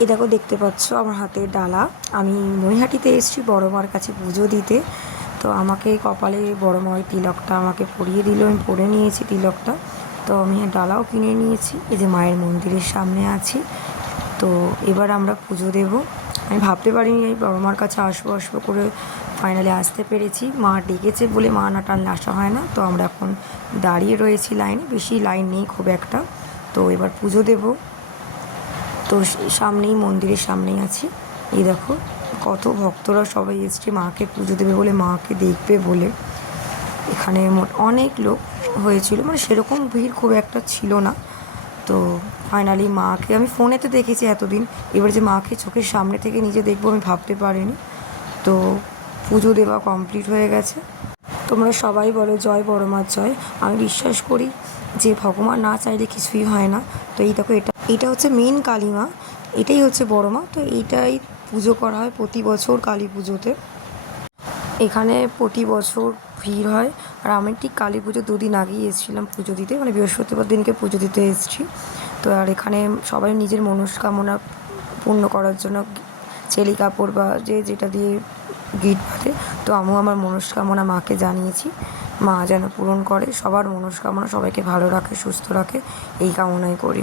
এই দেখো দেখতে পাচ্ছ আমার হাতে ডালা। আমি নৈহাটিতে এসেছি বড় মার কাছে পুজো দিতে। তো আমাকে কপালে বড় মার তিলকটা আমাকে পরিয়ে দিল, আমি পরে নিয়েছি তিলকটা। তো আমি ডালাও কিনে নিয়েছি। এই যে মায়ের মন্দিরের সামনে আছি। তো এবার আমরা পুজো দেব। আমি ভাবতে পারিনি এই বড় মার কাছে আসবো আসবো করে ফাইনালি আসতে পেরেছি। মা ডেকেছে বলে মা না টানলে আসা হয় না। তো আমরা এখন দাঁড়িয়ে রয়েছি লাইনে, বেশি লাইন নেই খুব একটা। তো এবার পুজো দেবো। তো সামনেই মন্দিরের সামনেই আছি। এই দেখো কত ভক্তরা সবাই এসছে মাকে পুজো দেবে বলে, মাকে দেখবে বলে। এখানে অনেক লোক হয়েছিল, মানে সেরকম ভিড় খুব একটা ছিল না। তো ফাইনালি মাকে আমি ফোনেতে দেখেছি এতদিন, এবার যে মাকে চোখের সামনে থেকে নিজে দেখবো আমি ভাবতে পারিনি। তো পুজো দেওয়া কমপ্লিট হয়ে গেছে। তোমরা সবাই বলো জয় বড় মার জয়। আমি বিশ্বাস করি যে ভগবান না চাইলে কিছুই হয় না। তো এই দেখো এটা হচ্ছে মেন কালী মা, এটাই হচ্ছে বড় মা। তো এইটাই পুজো করা হয় প্রতি বছর কালী পুজোতে। এখানে প্রতি বছর ভিড় হয়। আর আমি ঠিক কালী পুজো দুদিন আগেই এসেছিলাম পুজো দিতে, মানে বৃহস্পতিবার দিনকে পুজো দিতে এসেছি। তো আর এখানে সবাই নিজের মনস্কামনা পূর্ণ করার জন্য চেলি কাপড় বা যে যেটা দিয়ে গিট বাঁধে। তো আমিও আমার মনস্কামনা মাকে জানিয়েছি, মা যেন পূরণ করে সবার মনস্কামনা, সবাইকে ভালো রাখে সুস্থ রাখে এই কামনাই করি।